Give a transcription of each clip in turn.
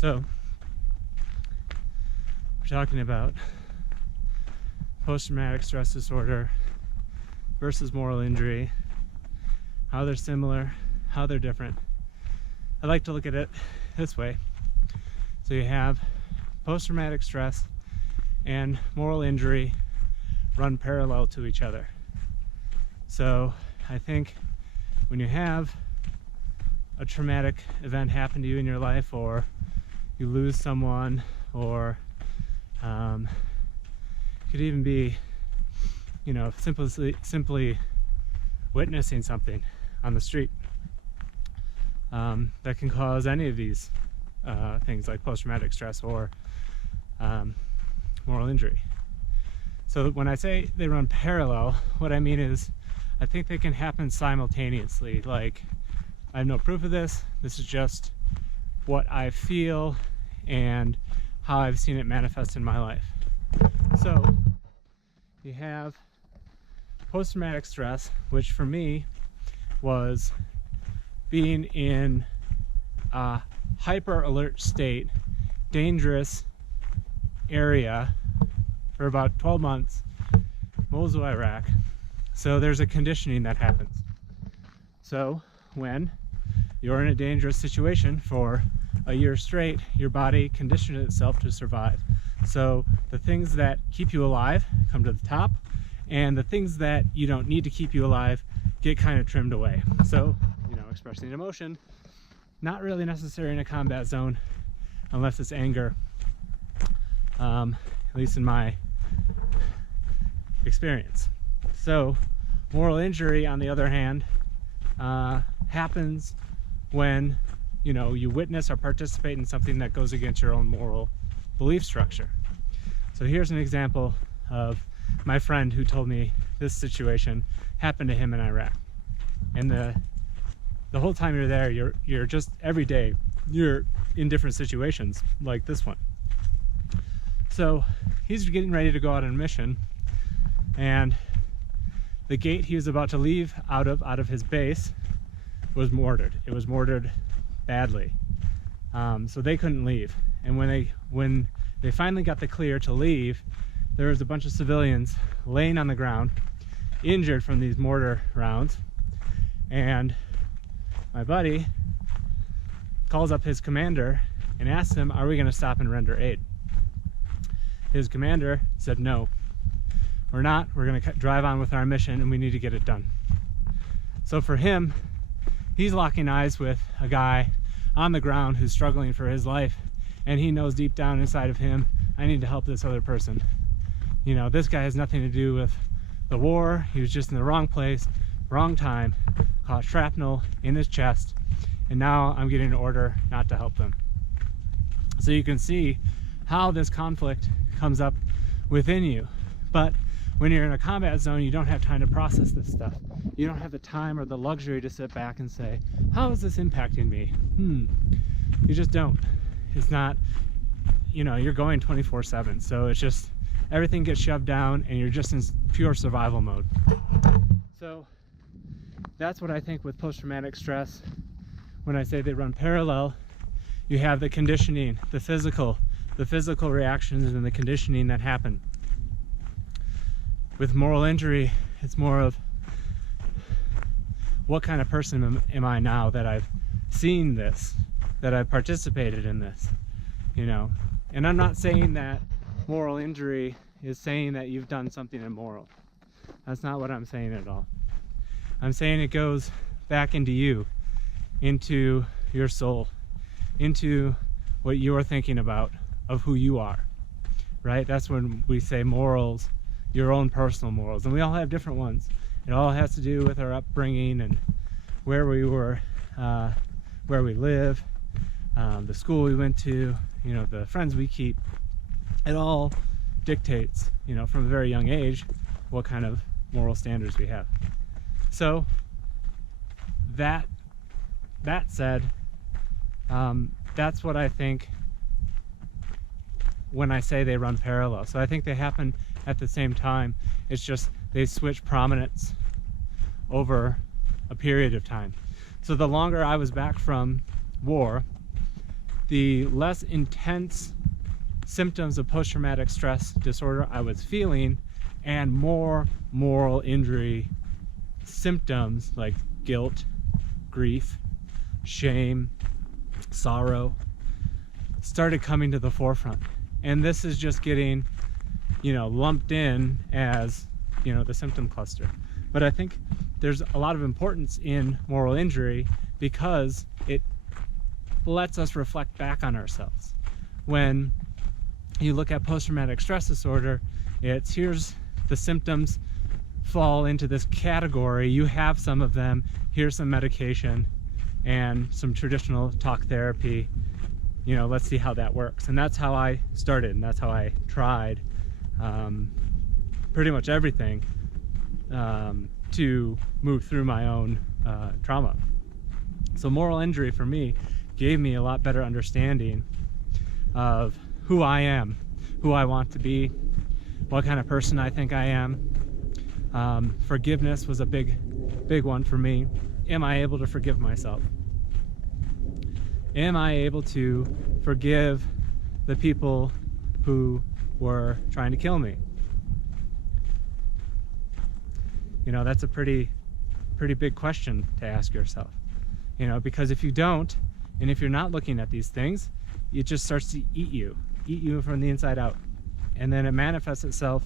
So we're talking about post-traumatic stress disorder versus moral injury, how they're similar, how they're different. I like to look at it this way. So you have post-traumatic stress and moral injury run parallel to each other. So I think when you have a traumatic event happen to you in your life, or you lose someone, or could even be, you know, simply witnessing something on the street that can cause any of these things like post-traumatic stress or moral injury. So when I say they run parallel, what I mean is I think they can happen simultaneously. Like, I have no proof of this. This is just what I feel and how I've seen it manifest in my life. So you have post-traumatic stress, which for me was being in a hyper alert state, dangerous area for about 12 months, Mosul, Iraq. So there's a conditioning that happens. So when you're in a dangerous situation for a year straight, your body conditioned itself to survive. So the things that keep you alive come to the top, and the things that you don't need to keep you alive get kind of trimmed away. So, you know, expressing emotion, not really necessary in a combat zone unless it's anger, at least in my experience. So moral injury, on the other hand, happens when, you know, you witness or participate in something that goes against your own moral belief structure. So here's an example of my friend who told me this situation happened to him in Iraq. And the whole time you're there, you're just every day you're in different situations like this one. So he's getting ready to go out on a mission, and the gate he was about to leave out of his base was mortared. It was mortared badly, so they couldn't leave. And when they finally got the clear to leave, there was a bunch of civilians laying on the ground, injured from these mortar rounds. And my buddy calls up his commander and asks him, "Are we going to stop and render aid?" His commander said, "No, we're not. We're going to drive on with our mission, and we need to get it done." So for him, he's locking eyes with a guy on the ground who's struggling for his life, and he knows deep down inside of him, I need to help this other person. You know, this guy has nothing to do with the war. He was just in the wrong place, wrong time, caught shrapnel in his chest, and now I'm getting an order not to help them. So you can see how this conflict comes up within you. But when you're in a combat zone, you don't have time to process this stuff. You don't have the time or the luxury to sit back and say, how is this impacting me? You just don't. It's not, you know, you're going 24/7. So it's just, everything gets shoved down and you're just in pure survival mode. So that's what I think with post-traumatic stress. When I say they run parallel, you have the conditioning, the physical reactions and the conditioning that happen. With moral injury, it's more of, what kind of person am I now that I've seen this, that I've participated in this, you know? And I'm not saying that moral injury is saying that you've done something immoral. That's not what I'm saying at all. I'm saying it goes back into you, into your soul, into what you're thinking about of who you are, right? That's when we say morals, your own personal morals, and we all have different ones. It all has to do with our upbringing and where we were, where we live, the school we went to, you know, the friends we keep. It all dictates, you know, from a very young age, what kind of moral standards we have. So that said, that's what I think when I say they run parallel. So I think they happen at the same time. It's just they switch prominence over a period of time. So the longer I was back from war, the less intense symptoms of post-traumatic stress disorder I was feeling, and more moral injury symptoms like guilt, grief, shame, sorrow started coming to the forefront. And this is just getting, lumped in as, the symptom cluster. But I think there's a lot of importance in moral injury because it lets us reflect back on ourselves. When you look at post-traumatic stress disorder, it's here's the symptoms fall into this category. You have some of them. Here's some medication and some traditional talk therapy. Let's see how that works. And that's how I started, and that's how I tried pretty much everything to move through my own trauma. So moral injury for me gave me a lot better understanding of who I am, who I want to be, what kind of person I think I am. Forgiveness was a big one for me. Am I able to forgive myself? Am I able to forgive the people who were trying to kill me? That's a pretty big question to ask yourself. Because if you don't, and if you're not looking at these things, it just starts to eat you from the inside out. And then it manifests itself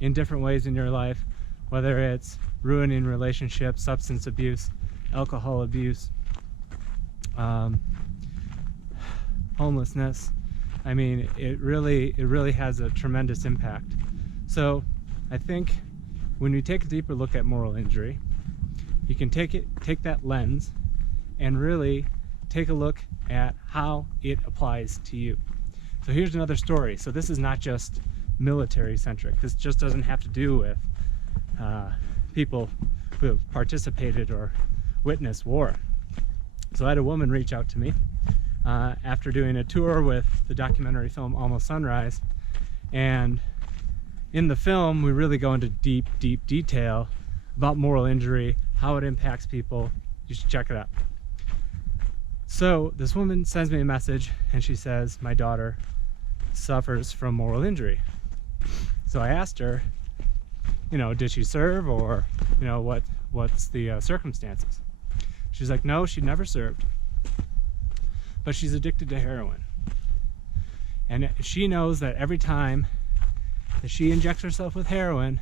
in different ways in your life, whether it's ruining relationships, substance abuse, alcohol abuse, homelessness. I mean, it really has a tremendous impact. So I think when we take a deeper look at moral injury, you can take that lens and really take a look at how it applies to you. So here's another story. So this is not just military centric. This just doesn't have to do with people who have participated or witnessed war. So I had a woman reach out to me after doing a tour with the documentary film Almost Sunrise, and in the film we really go into deep detail about moral injury, how it impacts people. You should check it out. So this woman sends me a message and she says my daughter suffers from moral injury. So I asked her, did she serve, or what's the circumstances? She's like, no, she never served, but she's addicted to heroin. And she knows that every time that she injects herself with heroin,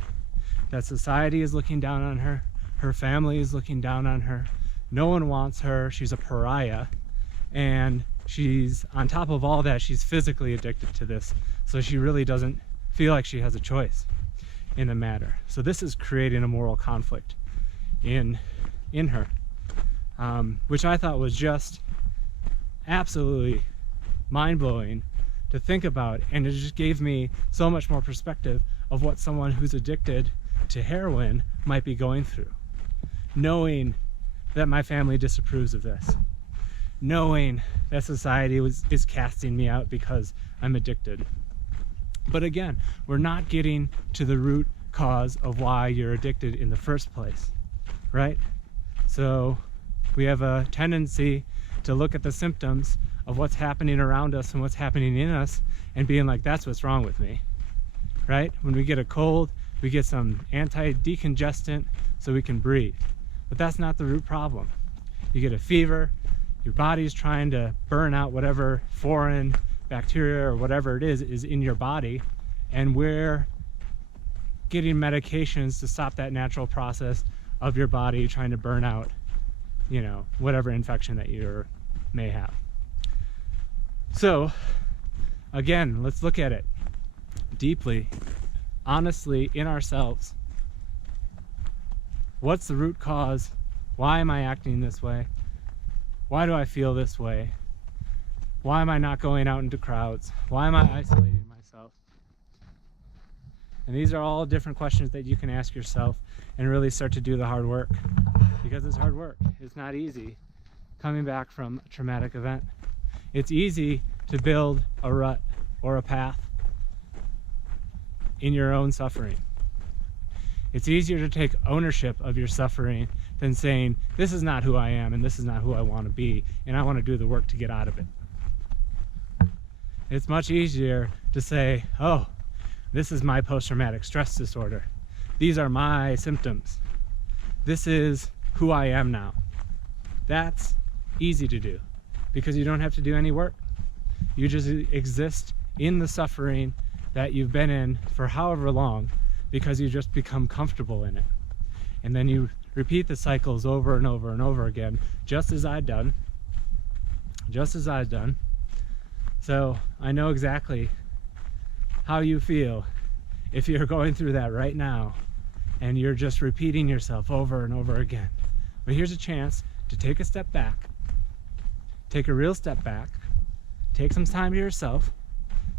that society is looking down on her, her family is looking down on her, no one wants her, she's a pariah, and she's, on top of all that, she's physically addicted to this, so she really doesn't feel like she has a choice in the matter. So this is creating a moral conflict in her, which I thought was just absolutely mind-blowing to think about, and it just gave me so much more perspective of what someone who's addicted to heroin might be going through, knowing that my family disapproves of this, knowing that society is casting me out because I'm addicted. But again, we're not getting to the root cause of why you're addicted in the first place, right? So we have a tendency to look at the symptoms of what's happening around us and what's happening in us and being like, that's what's wrong with me, right? When we get a cold, we get some anti-decongestant so we can breathe. But that's not the root problem. You get a fever, your body's trying to burn out whatever foreign bacteria or whatever it is in your body, and we're getting medications to stop that natural process of your body trying to burn out, whatever infection that you may have. So again, let's look at it deeply, honestly, in ourselves. What's the root cause? Why am I acting this way? Why do I feel this way? Why am I not going out into crowds? Why am I isolating myself? And these are all different questions that you can ask yourself and really start to do the hard work, because it's hard work. It's not easy coming back from a traumatic event. It's easy to build a rut or a path in your own suffering. It's easier to take ownership of your suffering than saying, this is not who I am and this is not who I want to be, and I want to do the work to get out of it. It's much easier to say, oh, this is my post-traumatic stress disorder. These are my symptoms. This is who I am now. That's easy to do because you don't have to do any work. You just exist in the suffering that you've been in for however long because you just become comfortable in it. And then you repeat the cycles over and over and over again, just as I've done. So I know exactly how you feel if you're going through that right now and you're just repeating yourself over and over again. But here's a chance to take a step back, take a real step back, take some time to yourself,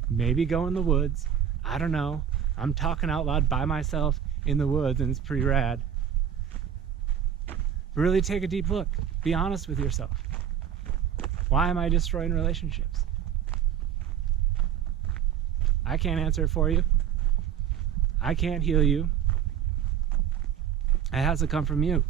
maybe go in the woods. I don't know. I'm talking out loud by myself in the woods and it's pretty rad. Really take a deep look. Be honest with yourself. Why am I destroying relationships? I can't answer it for you. I can't heal you. It has to come from you.